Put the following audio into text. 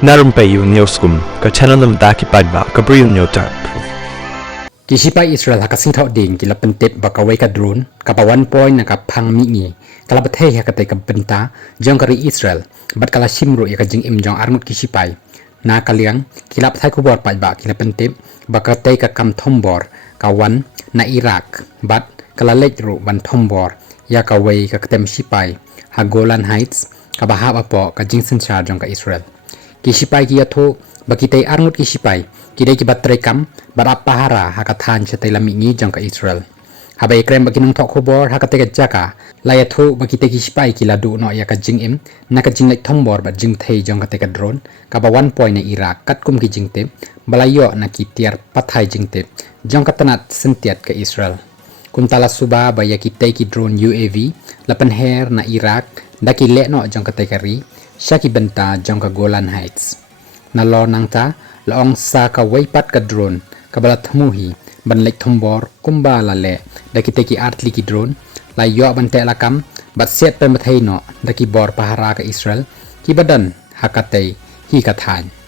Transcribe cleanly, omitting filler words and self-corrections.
Na Rympei U ka channel nam Daki paidbah ka Bri U Hynñiewtrep. Ki Shipai Israel hakasing thau ding ki lapentep bakawai ka drone ka pa 1 point na ka phang mi ngi kala bathe ha ka te ka benta jong kari Israel bat kala simru ya ka jing im jong armut ki Shipai na kaliang ki lap thai khubor paidbah ki lapentep bakate ka kam Thombor ka wan na Iraq bat kala lejru ban Thombor ya ka wei ka tem Shipai ha Golan Heights ka bahab apo ka jing sencha jong ka Israel ki Shipai ki atho bakitei arngut ki Shipai kidai ki batrai kam barap pahara hakathan chatai lami ngi jong ka Israel habai krem bakinung thok khobor hakate ka jaka layathu bakitei ki Shipai ki ladu no ya ka jing im na ka jing lai Thombor ba jing thei jong ka te ka drone ka ba 1 point na Iraq kat kum ki jing te balayo na ki tiar pathai jing te jong ka tanat sentiat ka Israel kuntala suba ba ya ki te ki drone UAV lapan her na Iraq Daki le no jong ka te ka ri Saki benta jong ka Golan Heights na lo nang ta laong sa ka weipat ka drone ka balat muhi ban lek Thombor kumba la le daki teki artli ki drone la yo ban te la kam bat set pe mathai no daki bor pahara ka Israel ki badan hakatei hi ka than